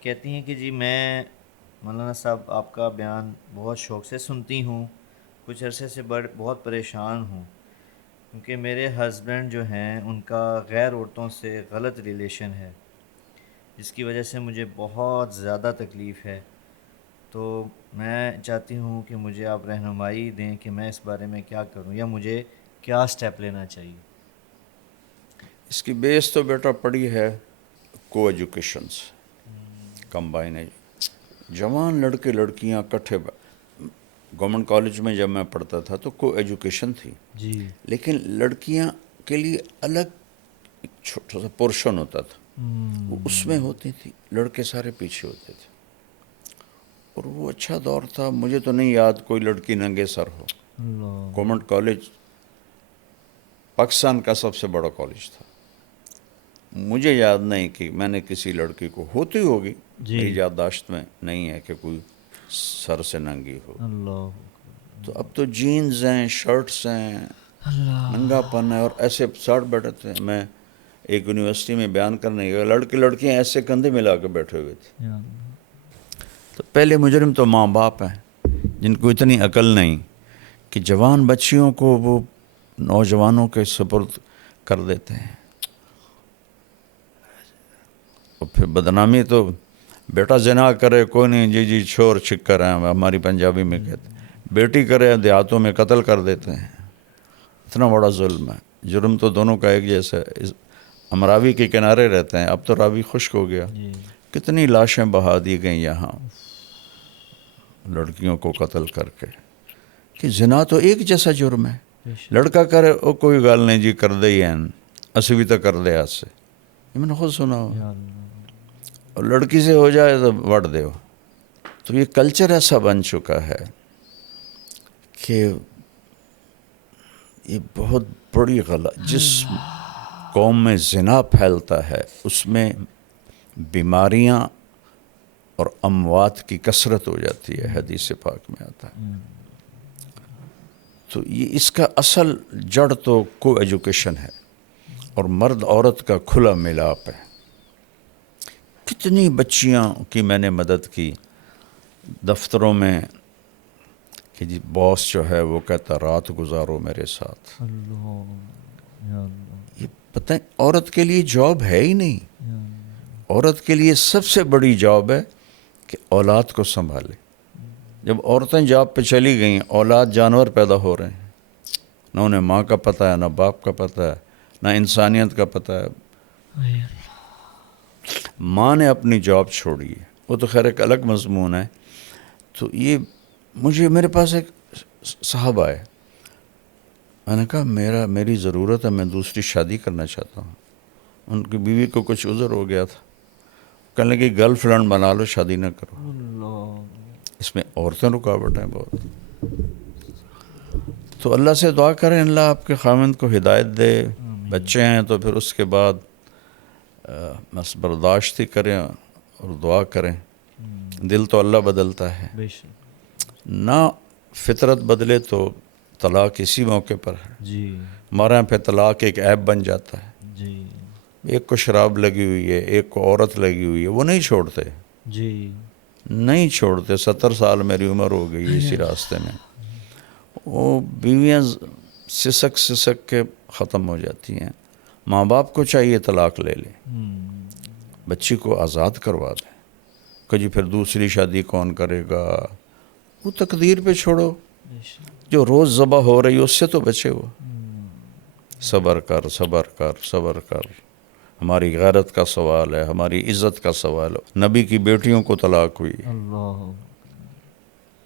کہتی ہیں کہ جی میں مولانا صاحب آپ کا بیان بہت شوق سے سنتی ہوں، کچھ عرصے سے بہت پریشان ہوں، کیونکہ میرے ہسبینڈ جو ہیں ان کا غیر عورتوں سے غلط ریلیشن ہے، جس کی وجہ سے مجھے بہت زیادہ تکلیف ہے۔ تو میں چاہتی ہوں کہ مجھے آپ رہنمائی دیں کہ میں اس بارے میں کیا کروں یا مجھے کیا سٹیپ لینا چاہیے۔ اس کی بیس تو بیٹا پڑی ہے کو ایجوکیشن سے، کمبائن ہے۔ جوان لڑکے لڑکیاں کٹھے گورنمنٹ کالج میں جب میں پڑھتا تھا تو کو ایجوکیشن تھی، جی لیکن لڑکیاں کے لیے الگ ایک چھوٹا سا پورشن ہوتا تھا، وہ اس میں ہوتی تھی، لڑکے سارے پیچھے ہوتے تھے، اور وہ اچھا دور تھا۔ مجھے تو نہیں یاد کوئی لڑکی ننگے سر ہو۔ اللہ گورنمنٹ کالج پاکستان کا سب سے بڑا کالج تھا، مجھے یاد نہیں کہ میں نے کسی لڑکی کو، ہوتی ہوگی، جی میری یادداشت میں نہیں ہے کہ کوئی سر سے ننگی ہو۔ اللہ تو اب تو جینز ہیں، شرٹس ہیں، اللہ ننگا پن ہے، اور ایسے ساٹھ بیٹھے تھے۔ میں ایک یونیورسٹی میں بیان کرنے گیا، لڑکے لڑکیاں ایسے کندھے ملا کے بیٹھے ہوئے تھے۔ یا اللہ۔ تو پہلے مجرم تو ماں باپ ہیں، جن کو اتنی عقل نہیں کہ جوان بچیوں کو وہ نوجوانوں کے سپرد کر دیتے ہیں۔ اور پھر بدنامی تو بیٹا زنا کرے کوئی نہیں، جی جی چھور چھکر ہیں، ہماری پنجابی میں کہتے ہیں۔ بیٹی کرے دیہاتوں میں قتل کر دیتے ہیں۔ اتنا بڑا ظلم ہے۔ جرم تو دونوں کا ایک جیسا ہے۔ ہم راوی کے کنارے رہتے ہیں، اب تو راوی خشک ہو گیا۔ جی کتنی لاشیں بہا دی گئیں یہاں لڑکیوں کو قتل کر کے، کہ زنا تو ایک جیسا جرم ہے۔ بے شک۔ لڑکا کرے او کوئی گل نہیں جی، کر دے ہی ہیں، اسی بھی تو کر دے آج سے، یہ میں نے خود سنا ہو۔ یا اللہ۔ اور لڑکی سے ہو جائے تو وڑ دے ہو۔ تو یہ کلچر ایسا بن چکا ہے کہ یہ بہت بڑی غلط، جس قوم میں زنا پھیلتا ہے اس میں بیماریاں اور اموات کی کثرت ہو جاتی ہے، حدیث پاک میں آتا ہے۔ تو یہ اس کا اصل جڑ تو کو ایجوکیشن ہے، اور مرد عورت کا کھلا ملاپ ہے۔ کتنی بچیاں کی میں نے مدد کی دفتروں میں، کہ جی باس جو ہے وہ کہتا رات گزارو میرے ساتھ۔ اللہ یا اللہ یہ پتہ ہے عورت کے لیے جاب ہے ہی نہیں۔ یا اللہ۔ عورت کے لیے سب سے بڑی جاب ہے کہ اولاد کو سنبھالے۔ جب عورتیں جاب پہ چلی گئیں، اولاد جانور پیدا ہو رہے ہیں، نہ انہیں ماں کا پتہ ہے، نہ باپ کا پتہ ہے، نہ انسانیت کا پتہ ہے۔ یا ماں نے اپنی جاب چھوڑی ہے، وہ تو خیر ایک الگ مضمون ہے۔ تو یہ میرے پاس ایک صاحب آئے، میں نے کہا میری ضرورت ہے، میں دوسری شادی کرنا چاہتا ہوں۔ ان کی بیوی کو کچھ عذر ہو گیا تھا، کہنے لگی گرل فرینڈ بنا لو، شادی نہ کرو۔ اللہ۔ اس میں عورتیں رکاوٹ ہیں بہت۔ تو اللہ سے دعا کریں اللہ آپ کے خاوند کو ہدایت دے۔ بچے ہیں تو پھر اس کے بعد بس برداشت ہی کریں اور دعا کریں۔ دل تو اللہ بدلتا ہے، بے شک۔ نہ فطرت بدلے تو طلاق اسی موقع پر ہے۔ جی ہمارے یہاں پہ طلاق ایک عیب بن جاتا ہے۔ جی ایک کو شراب لگی ہوئی ہے، ایک کو عورت لگی ہوئی ہے، وہ نہیں چھوڑتے، جی نہیں چھوڑتے۔ 70 سال میری عمر ہو گئی اسی راستے میں۔ وہ بیویاں سسک سسک کے ختم ہو جاتی ہیں۔ ماں باپ کو چاہیے طلاق لے لیں، بچی کو آزاد کروا دیں، کہ جی پھر دوسری شادی کون کرے گا، وہ تقدیر پہ چھوڑو۔ بے شک۔ جو روز ذبح ہو رہی ہے اس سے تو بچے وہ۔ صبر کر صبر کر صبر کر، ہماری غیرت کا سوال ہے، ہماری عزت کا سوال ہے۔ نبی کی بیٹیوں کو طلاق ہوئی، اللہ